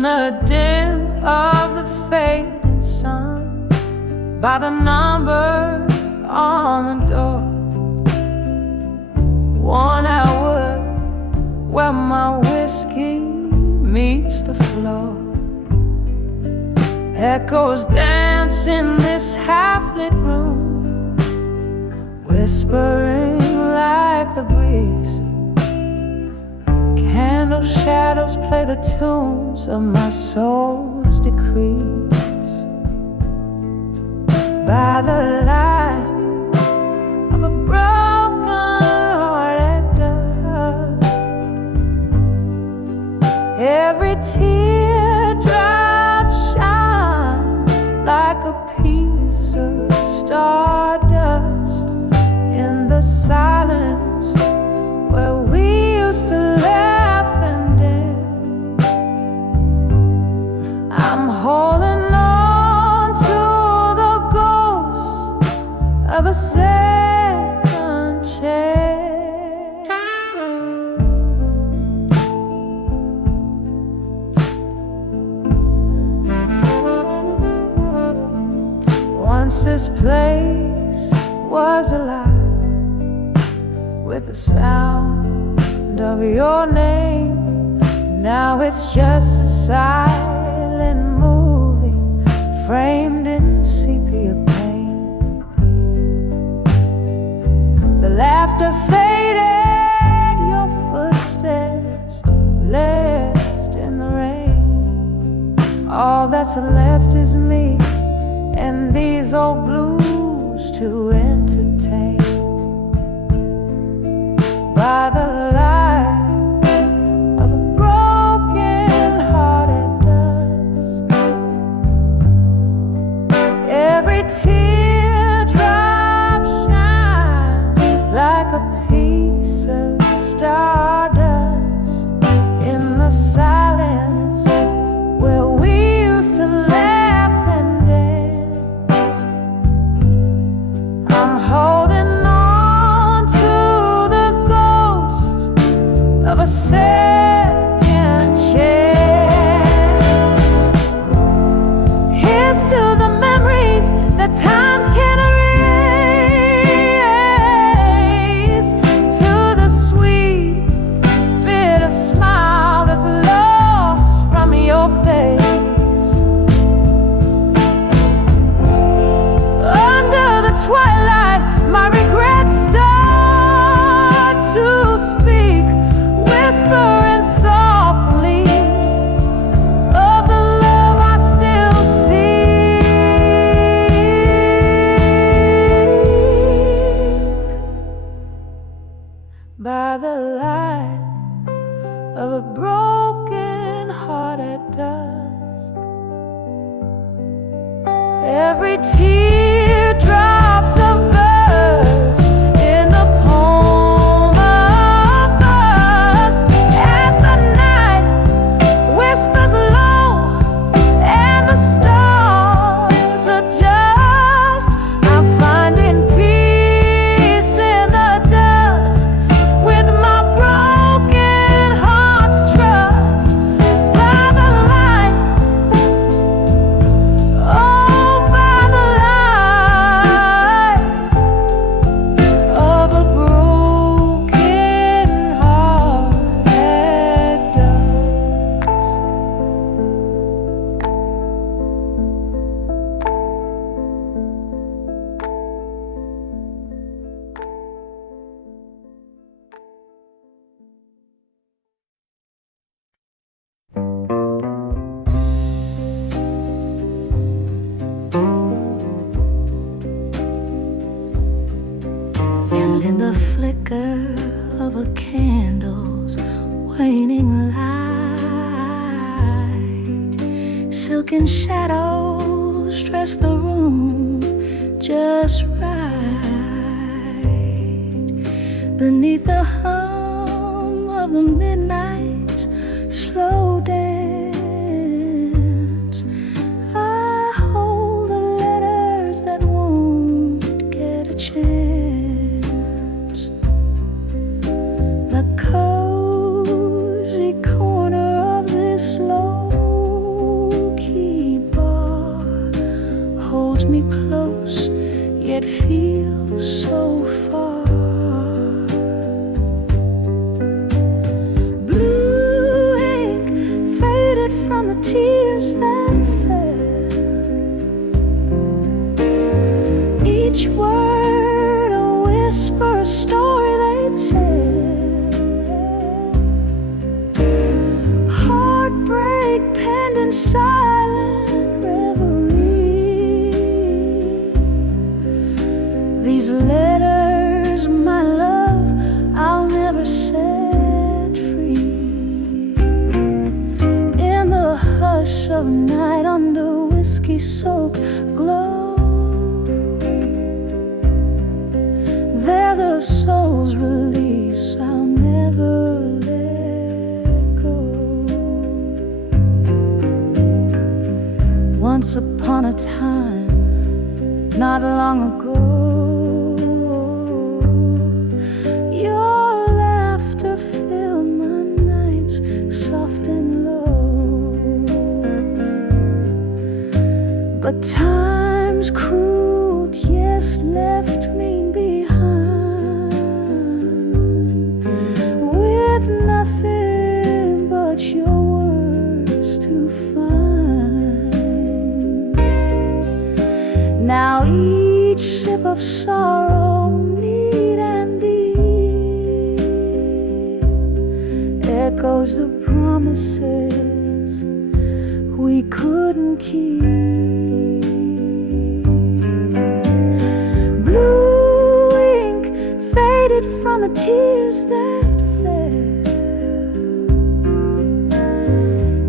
In the dim of the fading sun, by the number on the door, worn out wood where my whiskey meets the floor. Echoes dance in this half-lit room, whispering like the breeze. Candle shadows play the tunes of my soul's decrees. By the light of a broken-hearted dove, every teardrop shines like a piece of stardust in the silence where we used to laugh and dance. I'm holding on to the ghost of a second chance. Once this place was alive with the sound of your name. Now it's just a silent movie framed in sepia paint. The laughter faded, your footsteps left in the rain. All that's left is me and these old blues to entertain. By the light of a broken-hearted dusk, every teardrop shines like a piece of stardust in the silence where we used to laugh and dance. I'm holding of a second chance. Here's to the memories that time can erase, to the sweet, bitter smile that's lost from your face. Under the twilight, my regrets start to speak, whispering softly of the love I still seek. By the light of a broken-hearted dusk, every teardrop's a verse in the poem of us. As the night whispers low and the stars adjust, I'm finding peace in the dusk with my broken heart's trust. By the light, oh, by the light of a broken-hearted dusk. And in the flicker of a candle's waning light, silken shadows dress the room just right. Beneath the hum of the midnight's slow dance, I hold the letters that won't get a chance. The cozy corner of this slow yet feels so far. Blue ink faded from the tears that fell. Each word a whisper, a story they tell. Heartbreak penned in silent reverie. These letters, my love, I'll never set free. In the hush of night, under whiskey-soaked glow, they're the soul's release I'll never let go. Once upon a time, not long ago, your laughter filled my nights soft and low. But time's cruel, yes, left me behind with nothing but your words to find. Now each sip of sorrow, neat and deep, echoes the promises we couldn't keep. Blue ink faded from the tears that fell.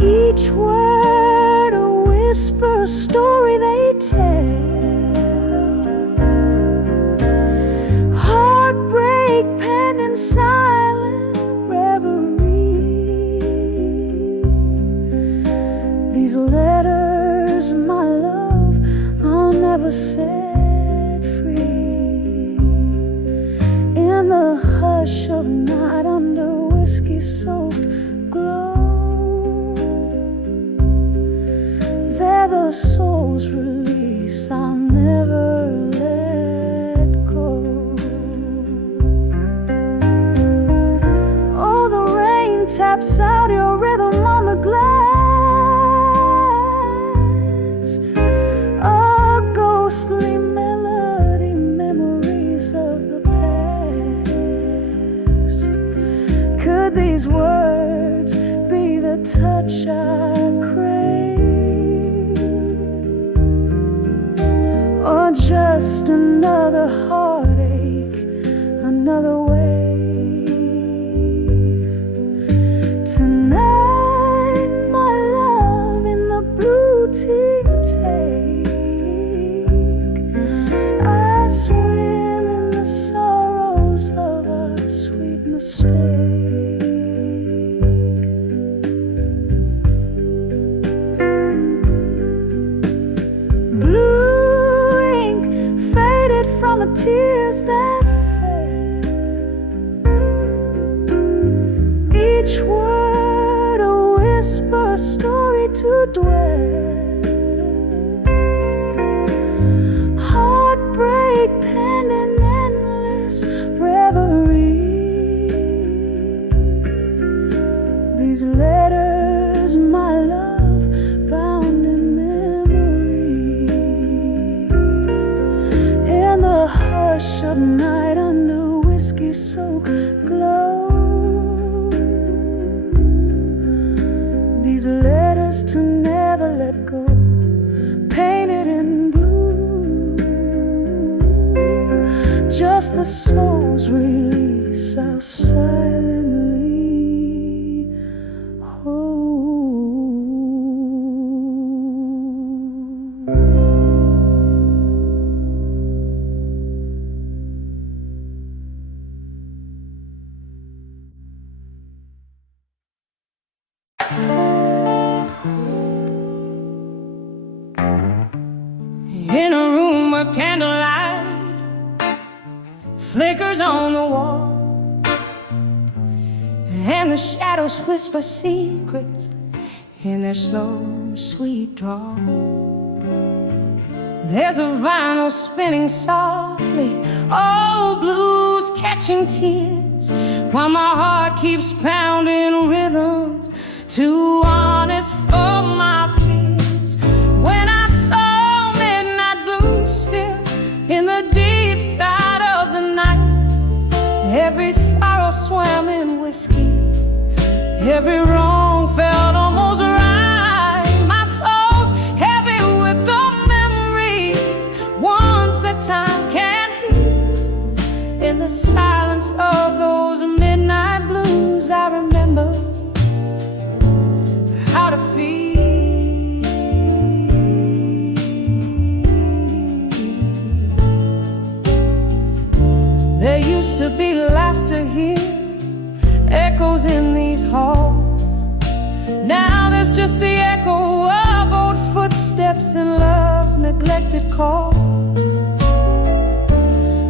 Each word a whisper, a story they tell. Heartbreak penned in silent reverie. These letters, my love, I'll never set free. In the hush of night, under whiskey-soaked glow, they're the soul's release I'll never let go. Oh, the rain taps out your rhythm on the glass, a ghostly melody, memories of the past. Could these words be the touch I crave, or just another heartache, another wave? Tonight, my love, in the blue tea take, I swim in the sorrows of a sweet mistake. Blue ink faded from the tears that fell. Each word a whisper, a story to dwell. Heartbreak penned in endless reverie. These letters, my love, bound in memory. In the hush of night, under whiskey-soaked glow, these letters to never let go, painted in blue, just the soul's release I'll silently hold. In a room where candlelight flickers on the wall, and the shadows whisper secrets in their slow, sweet drawl. There's a vinyl spinning softly, old blues catching tears, while my heart keeps pounding rhythms too honest for my fears. When I saw midnight blues still in the deep side of the night, every sorrow swam in whiskey, every wrong felt almost right. My soul's heavy with the memories, ones that time can't heal. In the silence of those midnight blues, I remember how to feel. There used to be laughter here, echoes in these halls. Now there's just the echo of old footsteps in love's neglected calls.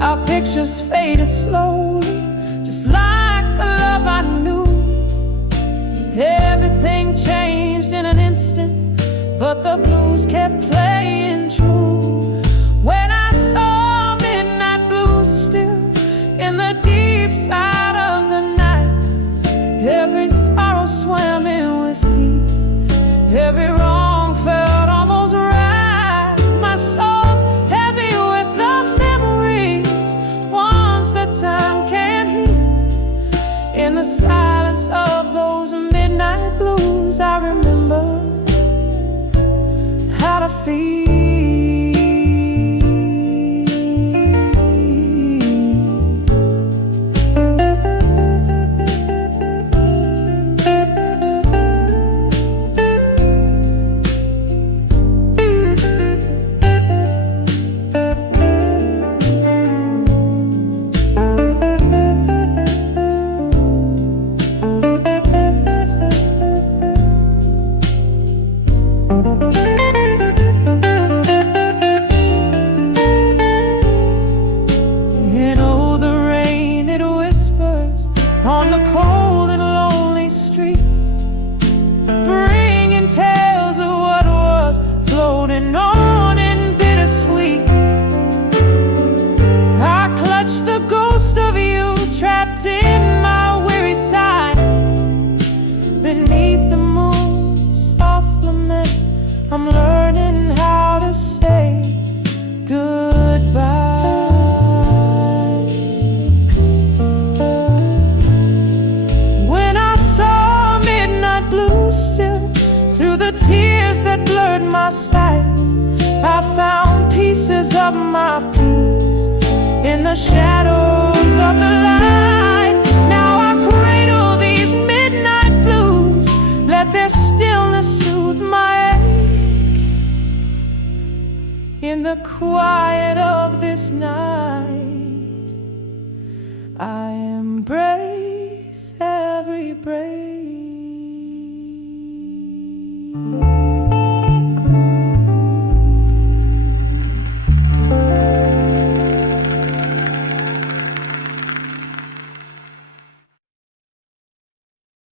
Our pictures faded slowly, just like the love I knew. Everything changed in an instant, but the blues kept playing true. When I saw midnight blues still in the deep side of the night, every sorrow swam in whiskey, every wrong felt almost right. My soul's heavy with the memories, ones that time can't heal. In the silence of those midnight blues, I remember how to feel. On the cold and lonely street, bringing tales of what was, floating on in bittersweet. I clutch the ghost of you trapped in my weary side. Beneath the moon's soft lament, I'm learning how to say goodbye. Still, through the tears that blurred my sight, I found pieces of my peace in the shadows of the light. Now I cradle these midnight blues, let their stillness soothe my ache. In the quiet of this night, I embrace every break.